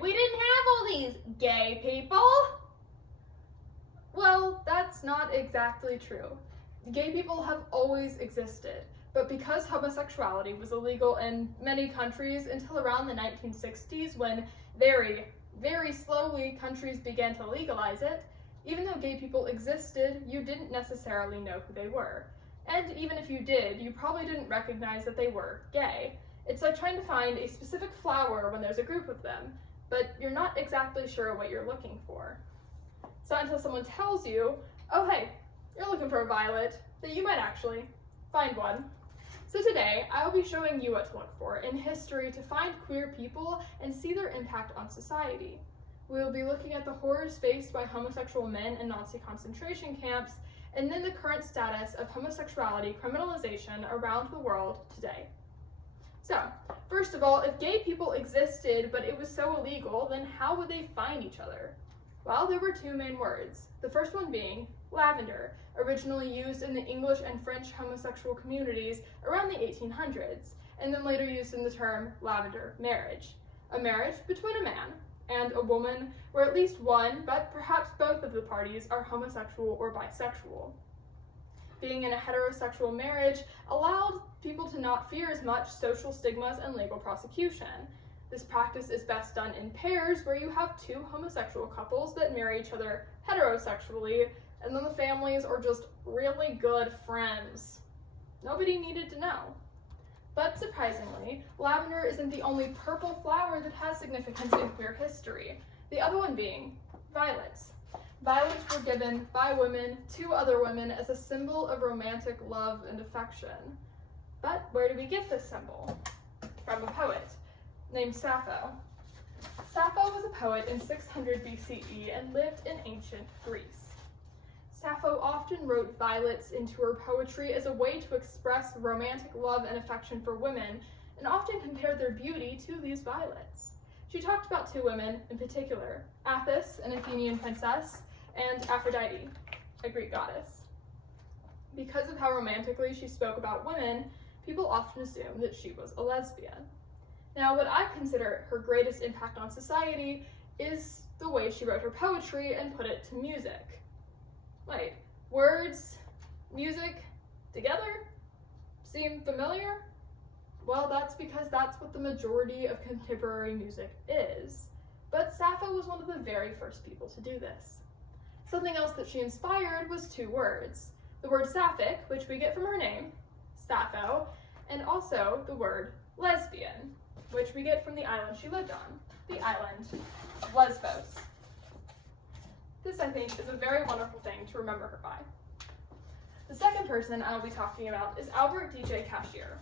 we didn't have all these gay people. Well, that's not exactly true. Gay people have always existed, but because homosexuality was illegal in many countries until around the 1960s, when very, very slowly countries began to legalize it, even though gay people existed, you didn't necessarily know who they were. And even if you did, you probably didn't recognize that they were gay. It's like trying to find a specific flower when there's a group of them, but you're not exactly sure what you're looking for. It's not until someone tells you, oh hey, you're looking for a violet, that you might actually find one. So today, I will be showing you what to look for in history to find queer people and see their impact on society. We will be looking at the horrors faced by homosexual men in Nazi concentration camps, and then the current status of homosexuality criminalization around the world today. So, first of all, if gay people existed but it was so illegal, then how would they find each other? Well, there were two main words. The first one being lavender, originally used in the English and French homosexual communities around the 1800s, and then later used in the term lavender marriage. A marriage between a man and a woman where at least one, but perhaps both of the parties are homosexual or bisexual. Being in a heterosexual marriage allowed people to not fear as much social stigmas and legal prosecution. This practice is best done in pairs where you have two homosexual couples that marry each other heterosexually, and then the families are just really good friends. Nobody needed to know. But surprisingly, lavender isn't the only purple flower that has significance in queer history, the other one being violets. Violets were given by women to other women as a symbol of romantic love and affection. But where do we get this symbol? From a poet named Sappho. Sappho was a poet in 600 BCE and lived in ancient Greece. Sappho often wrote violets into her poetry as a way to express romantic love and affection for women, and often compared their beauty to these violets. She talked about two women in particular, Athis, an Athenian princess, and Aphrodite, a Greek goddess. Because of how romantically she spoke about women, people often assumed that she was a lesbian. Now, what I consider her greatest impact on society is the way she wrote her poetry and put it to music. Wait, words, music, together? Seem familiar? Well, that's because that's what the majority of contemporary music is. But Sappho was one of the very first people to do this. Something else that she inspired was two words. The word sapphic, which we get from her name, Sappho, and also the word lesbian, which we get from the island she lived on, the island of Lesbos. This, I think, is a very wonderful thing to remember her by. The second person I'll be talking about is Albert DJ Cashier.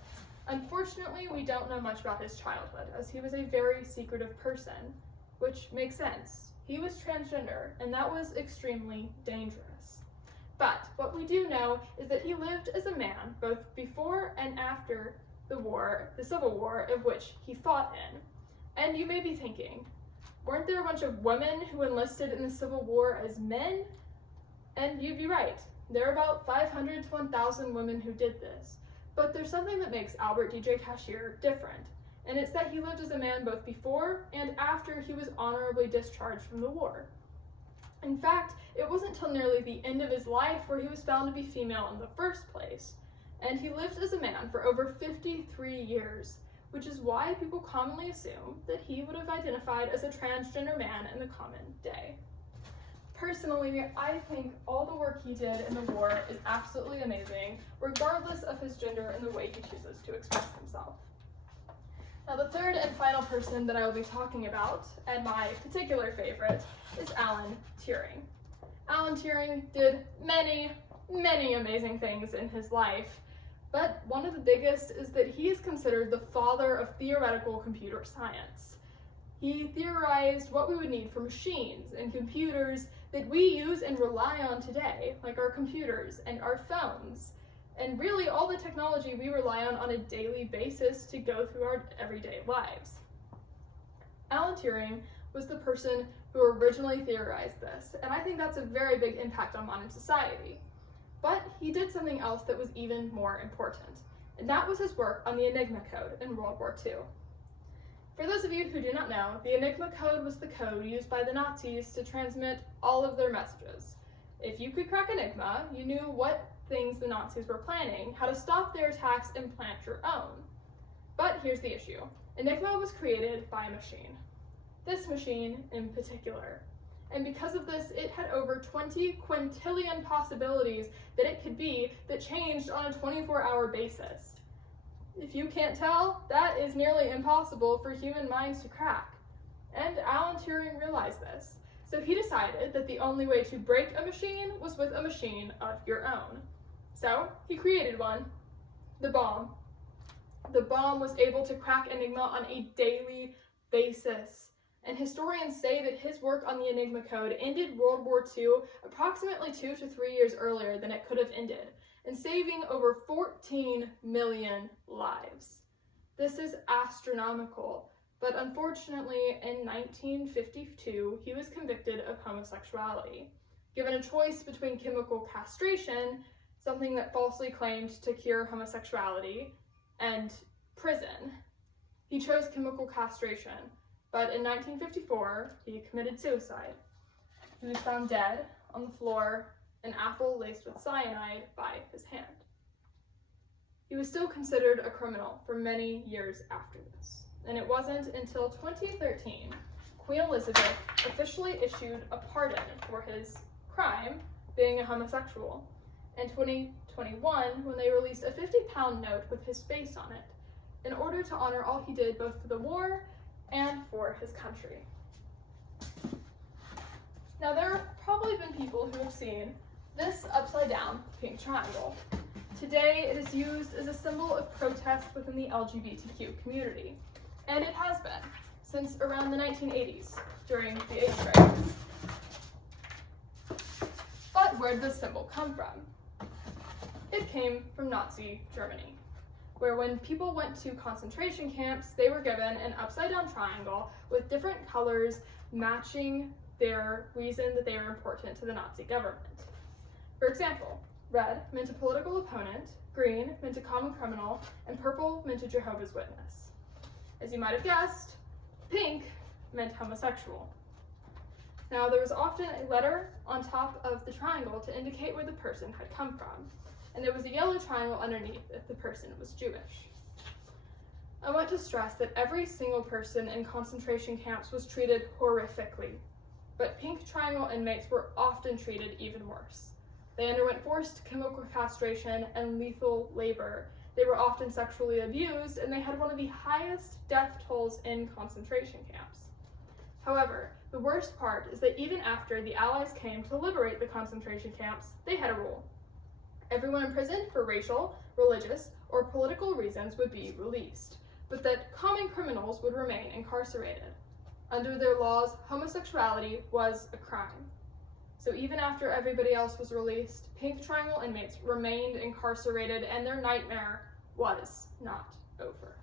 Unfortunately, we don't know much about his childhood, as he was a very secretive person, which makes sense. He was transgender, and that was extremely dangerous. But what we do know is that he lived as a man both before and after the Civil War, of which he fought in. And you may be thinking, weren't there a bunch of women who enlisted in the Civil War as men? And you'd be right. There are about 500 to 1,000 women who did this. But there's something that makes Albert DJ Cashier different, and it's that he lived as a man both before and after he was honorably discharged from the war. In fact, it wasn't until nearly the end of his life where he was found to be female in the first place, and he lived as a man for over 53 years, which is why people commonly assume that he would have identified as a transgender man in the common day. Personally, I think all the work he did in the war is absolutely amazing, regardless of his gender and the way he chooses to express himself. Now, the third and final person that I will be talking about, and my particular favorite, is Alan Turing. Alan Turing did many, many amazing things in his life, but one of the biggest is that he is considered the father of theoretical computer science. He theorized what we would need for machines and computers that we use and rely on today, like our computers and our phones, and really all the technology we rely on a daily basis to go through our everyday lives. Alan Turing was the person who originally theorized this, and I think that's a very big impact on modern society. But he did something else that was even more important, and that was his work on the Enigma code in World War II. For those of you who do not know, the Enigma code was the code used by the Nazis to transmit all of their messages. If you could crack Enigma, you knew what things the Nazis were planning, how to stop their attacks, and plant your own. But here's the issue. Enigma was created by a machine. This machine in particular. And because of this, it had over 20 quintillion possibilities that it could be that changed on a 24-hour basis. If you can't tell, that is nearly impossible for human minds to crack. And Alan Turing realized this. So he decided that the only way to break a machine was with a machine of your own. So he created one, the bomb. The bomb was able to crack Enigma on a daily basis. And historians say that his work on the Enigma code ended World War II approximately 2 to 3 years earlier than it could have ended, and saving over 14 million lives. This is astronomical, but unfortunately in 1952 he was convicted of homosexuality. Given a choice between chemical castration, something that falsely claimed to cure homosexuality, and prison, he chose chemical castration, but in 1954 he committed suicide. He was found dead on the floor, an apple laced with cyanide by his hand. He was still considered a criminal for many years after this, and it wasn't until 2013 Queen Elizabeth officially issued a pardon for his crime, being a homosexual, and 2021 when they released a 50-pound note with his face on it, in order to honor all he did both for the war and for his country. Now there have probably been people who have seen this upside-down pink triangle. Today it is used as a symbol of protest within the LGBTQ community, and it has been since around the 1980s during the AIDS strike. But where did this symbol come from? It came from Nazi Germany, where when people went to concentration camps, they were given an upside-down triangle with different colors matching their reason that they were important to the Nazi government. For example, red meant a political opponent, green meant a common criminal, and purple meant a Jehovah's Witness. As you might have guessed, pink meant homosexual. Now, there was often a letter on top of the triangle to indicate where the person had come from, and there was a yellow triangle underneath if the person was Jewish. I want to stress that every single person in concentration camps was treated horrifically, but pink triangle inmates were often treated even worse. They underwent forced chemical castration and lethal labor. They were often sexually abused, and they had one of the highest death tolls in concentration camps. However, the worst part is that even after the Allies came to liberate the concentration camps, they had a rule. Everyone imprisoned for racial, religious, or political reasons would be released, but that common criminals would remain incarcerated. Under their laws, homosexuality was a crime. So even after everybody else was released, pink triangle inmates remained incarcerated, and their nightmare was not over.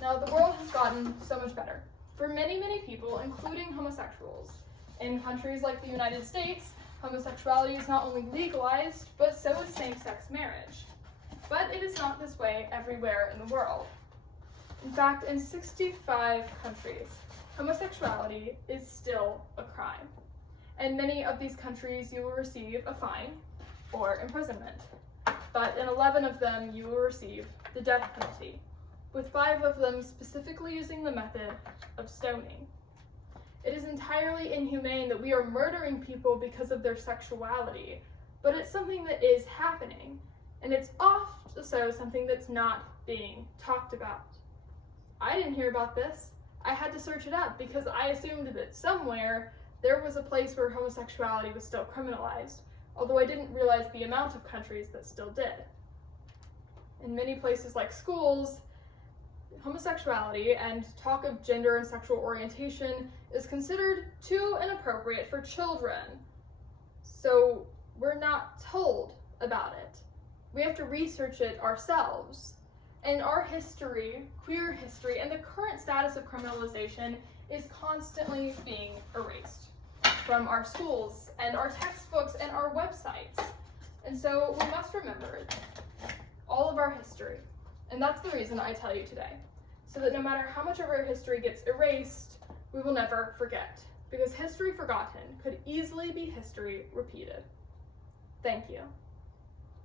Now, the world has gotten so much better for many, many people, including homosexuals. In countries like the United States, homosexuality is not only legalized, but so is same-sex marriage. But it is not this way everywhere in the world. In fact, in 65 countries, homosexuality is still a crime. In many of these countries, you will receive a fine or imprisonment. But in 11 of them, you will receive the death penalty, with 5 of them specifically using the method of stoning. It is entirely inhumane that we are murdering people because of their sexuality, but it's something that is happening, and it's also something that's not being talked about. I didn't hear about this. I had to search it up because I assumed that somewhere there was a place where homosexuality was still criminalized, although I didn't realize the amount of countries that still did. In many places like schools, homosexuality and talk of gender and sexual orientation is considered too inappropriate for children. So we're not told about it. We have to research it ourselves. And our history, queer history, and the current status of criminalization is constantly being erased from our schools and our textbooks and our websites. And so we must remember all of our history. And that's the reason I tell you today. so that no matter how much of our history gets erased, we will never forget, because history forgotten could easily be history repeated. Thank you.